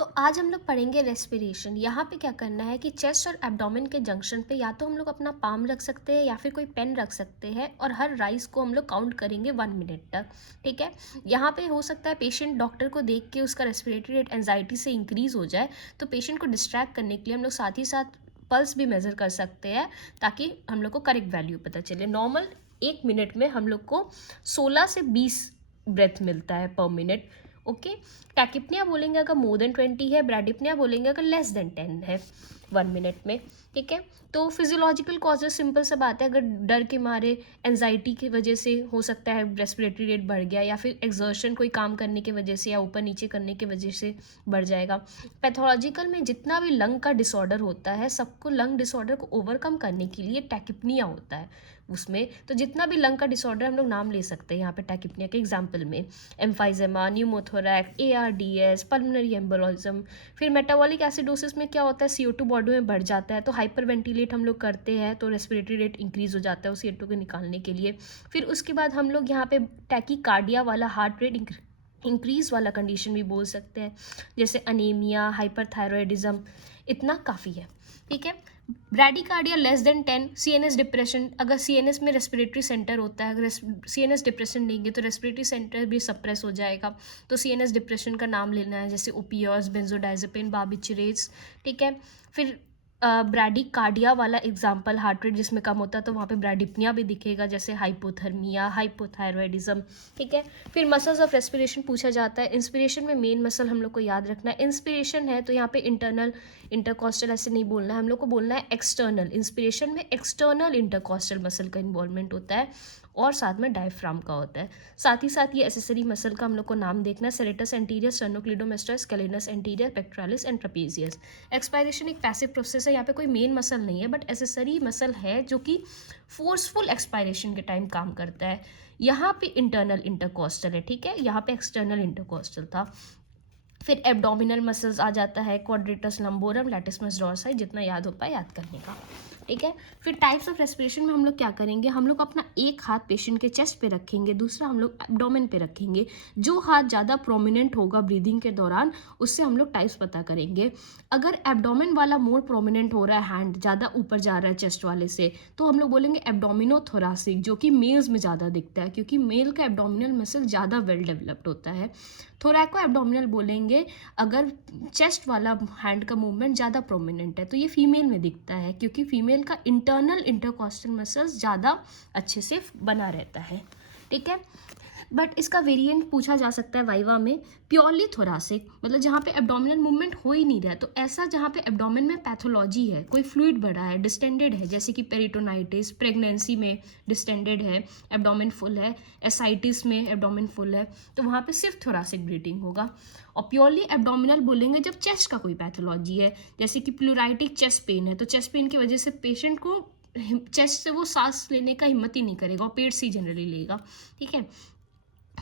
तो आज हम लोग पढ़ेंगे रेस्पिरेशन। यहाँ पे क्या करना है कि चेस्ट और एब्डोमेन के जंक्शन पे या तो हम लोग अपना पाम रख सकते हैं या फिर कोई पेन रख सकते हैं और हर राइज को हम लोग काउंट करेंगे 1 मिनट तक। ठीक है। यहाँ पे हो सकता है पेशेंट डॉक्टर को देख के उसका रेस्पिरेटरी रेट एंजाइटी से इंक्रीज हो जाए, तो पेशेंट को डिस्ट्रैक्ट करने के लिए हम लोग साथ ही साथ पल्स भी मेज़र कर सकते हैं ताकि हम लोग को करेक्ट वैल्यू पता चले। नॉर्मल 1 मिनट में हम लोग को 16 से 20 ब्रेथ मिलता है पर मिनट। ओके। टैकिपनिया बोलेंगे अगर मोर देन 20 है, ब्रैडिपनिया बोलेंगे अगर लेस देन 10 है 1 मिनट में। ठीक है। तो फिजियोलॉजिकल कॉजेज सिंपल सा बात है, अगर डर के मारे एंजाइटी की वजह से हो सकता है रेस्पिरेटरी रेट बढ़ गया, या फिर एक्सर्शन कोई काम करने की वजह से या ऊपर नीचे करने की वजह से बढ़ जाएगा। पैथोलॉजिकल में जितना भी लंग का डिसऑर्डर होता है, सबको लंग डिसऑर्डर को ओवरकम करने के लिए टैकिपनिया होता है उसमें। तो जितना भी लंग का डिसऑर्डर हम लोग नाम ले सकते हैं यहाँ पे टैकिपनिया के एग्जाम्पल में, एम्फाइजेमा, न्यूमोथोरैक्स, ARDS, पल्मोनरी एम्बोलिज्म। फिर मेटाबॉलिक एसिडोसिस में क्या होता है, CO2 बॉडी में बढ़ जाता है, तो हाइपर वेंटिलेट हम लोग करते हैं तो रेस्पिरेटरी रेट इंक्रीज हो जाता है उस CO2 को निकालने के लिए। फिर उसके बाद हम लोग यहाँ पे टैकीकार्डिया वाला हार्ट रेट इंक्रीज वाला कंडीशन भी बोल सकते हैं, जैसे अनीमिया, हाइपरथायरॉयडिज्म। इतना काफ़ी है। ठीक है। Bradycardia less than 10, CNS depression, अगर CNS में रेस्पिरेटरी सेंटर होता है, अगर CNS डिप्रेशन लेंगे तो रेस्पिरेटरी सेंटर भी सप्रेस हो जाएगा, तो CNS डिप्रेशन का नाम लेना है, जैसे ओपियोइड्स, बेंजोडाइजेपिन, बार्बिचरेट्स। ठीक है। फिर ब्रैडीकार्डिया वाला एग्जाम्पल, हार्ट रेट जिसमें कम होता है तो वहाँ पे ब्रैडिपनिया भी दिखेगा, जैसे हाइपोथर्मिया, हाइपोथायरॉयडिज्म। ठीक है। फिर मसल्स ऑफ रेस्पिरेशन पूछा जाता है। इंस्पिरेशन में मेन मसल हम लोग को याद रखना है, इंस्पिरेशन है तो यहाँ पे इंटरनल इंटरकॉस्टल ऐसे नहीं बोलना है, हम लोग को बोलना है एक्सटर्नल। इंस्पिरेशन में एक्सटर्नल इंटरकॉस्टल मसल का इन्वॉल्वमेंट होता है और साथ में डायफ्राम का होता है। साथ ही साथ ये एसेसरी मसल का हम लोग को नाम देखना है, serratus anterior, sternocleidomastoid, scalenus anterior, pectoralis and trapezius. Expiration एक पैसिव प्रोसेस है, यहाँ पे कोई मेन मसल नहीं है बट एसेसरी मसल है जो कि फोर्सफुल एक्सपायरेशन के टाइम काम करता है। यहाँ पे इंटरनल इंटरकॉस्टल है, ठीक है, यहाँ पे एक्सटर्नल इंटरकॉस्टल था। फिर एब्डोमिनल मसल्स आ जाता है, क्वाड्रेटस लंबोरम, लैटिसमस डोर्साई, जितना याद हो पाए याद करने का। ठीक है। फिर टाइप्स ऑफ रेस्पिरेशन में हम लोग क्या करेंगे, हम लोग अपना एक हाथ पेशेंट के चेस्ट पे रखेंगे, दूसरा हम लोग एब्डोमेन पे रखेंगे। जो हाथ ज़्यादा प्रोमिनेंट होगा ब्रीदिंग के दौरान, उससे हम लोग टाइप्स पता करेंगे। अगर एब्डोमेन वाला मोर प्रोमिनेंट हो रहा है, हैंड ज़्यादा ऊपर जा रहा है चेस्ट वाले से, तो हम लोग बोलेंगे एब्डोमिनोथोरासिक, जो कि मेल्स में ज़्यादा दिखता है क्योंकि मेल का एब्डोमिनल मसल ज़्यादा वेल डेवलप्ड होता है। थोरैको एब्डोमिनल बोलेंगे अगर चेस्ट वाला हैंड का मूवमेंट ज़्यादा प्रोमिनेंट है, तो ये फीमेल में दिखता है क्योंकि फीमेल का इंटरनल इंटरकॉस्टल मसल्स ज़्यादा अच्छे से बना रहता है। ठीक है। बट इसका वेरिएंट पूछा जा सकता है वाइवा में, प्योरली थोरासिक, मतलब जहाँ पे एब्डोमिनल मूवमेंट हो ही नहीं रहा है, तो ऐसा जहाँ पे एब्डोमेन में पैथोलॉजी है, कोई फ्लूइड बढ़ा है, डिस्टेंडेड है, जैसे कि पेरिटोनाइटिस, प्रेगनेंसी में डिस्टेंडेड है, एब्डोमेन फुल है, एसाइटिस में एब्डोमेन फुल है, तो वहाँ पे सिर्फ थोरासिक ब्रीथिंग होगा। और प्योरली एब्डोमिनल बोलेंगे जब चेस्ट का कोई पैथोलॉजी है, जैसे कि प्लूराइटिक चेस्ट पेन है, तो चेस्ट पेन की वजह से पेशेंट को चेस्ट से वो सांस लेने का हिम्मत ही नहीं करेगा और पेट से ही जनरली लेगा। ठीक है।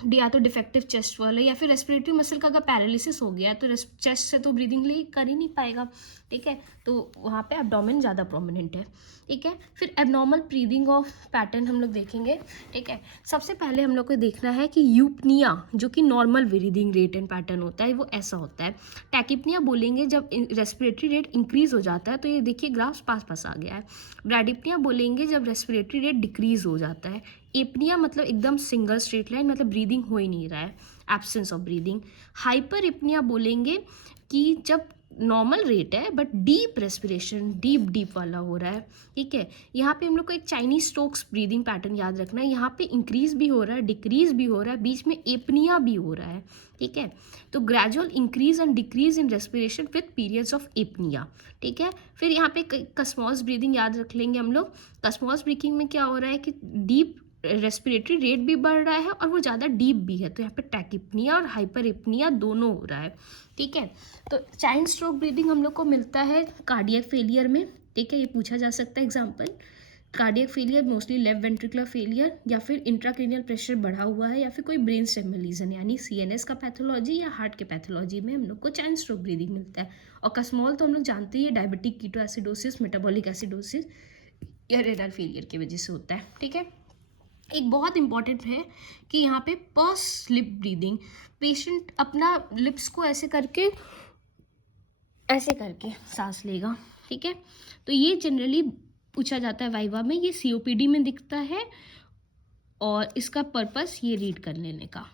या तो डिफेक्टिव चेस्ट वाले, या फिर रेस्पिरेटरी मसल का अगर पैरालिसिस हो गया है तो चेस्ट से तो ब्रीदिंग ले कर ही नहीं पाएगा। ठीक है। तो वहाँ पे एब्डोमेन ज़्यादा प्रोमिनेंट है। ठीक है। फिर एबनॉर्मल ब्रीदिंग ऑफ पैटर्न हम लोग देखेंगे। ठीक है। सबसे पहले हम लोग को देखना है कि यूपनिया, जो कि normal breathing rate and pattern होता है, वो ऐसा होता है। टैकिपनिया बोलेंगे जब रेस्पिरेटरी रेट इंक्रीज हो जाता है, तो ये देखिए ग्राफ पास आ गया है। ब्रैडिपनिया बोलेंगे जब रेस्पिरेटरी रेट डिक्रीज हो जाता है। एपनिया मतलब एकदम सिंगल स्ट्रेट लाइन, मतलब ब्रीदिंग हो ही नहीं रहा है, absence of breathing. Hyper apnoea बोलेंगे कि जब नॉर्मल रेट है बट डीप रेस्पिरेशन डीप वाला हो रहा है। ठीक है। यहाँ पे हम लोग को एक चाइनीज स्टोक्स ब्रीदिंग पैटर्न याद रखना है, यहाँ पे इंक्रीज भी हो रहा है, डिक्रीज भी हो रहा है, बीच में एपनिया भी हो रहा है। ठीक है। तो gradual increase and decrease in respiration with periods of apnoea. ठीक है। फिर यहाँ पे कस्मॉस ब्रीदिंग याद रख लेंगे हम लोग। कस्मॉस ब्रीथिंग में क्या हो रहा है कि डीप रेस्पिरेटरी रेट भी बढ़ रहा है और वो ज़्यादा डीप भी है, तो यहाँ पे टैकिपनिया और हाइपर एपनिया दोनों हो रहा है। ठीक है। तो चाइल्ड स्ट्रोक ब्रीदिंग हम लोग को मिलता है कार्डियक फेलियर में। ठीक है। ये पूछा जा सकता है example. Cardiac failure mostly left ventricular failure, या फिर इंट्राक्रेनियल प्रेशर बढ़ा हुआ है, या फिर कोई ब्रेन स्टेम लीजन यानी CNS का पैथोलॉजी या हार्ट के पैथोलॉजी में हम लोग को चाइल्ड स्ट्रोक ब्रीदिंग मिलता है। और कसमॉल तो हम लोग जानते ही, डायबिटिक कीटोएसिडोसिस, मेटाबॉलिक एसिडोसिस या रेनल फेलियर की वजह से होता है। ठीक है। एक बहुत इंपॉर्टेंट है कि यहाँ पे पर्स लिप ब्रीदिंग, पेशेंट अपना लिप्स को ऐसे करके ऐसे करके सांस लेगा, ठीक है। तो ये जनरली पूछा जाता है वाइवा में, ये COPD में दिखता है और इसका पर्पस ये रीड कर लेने का।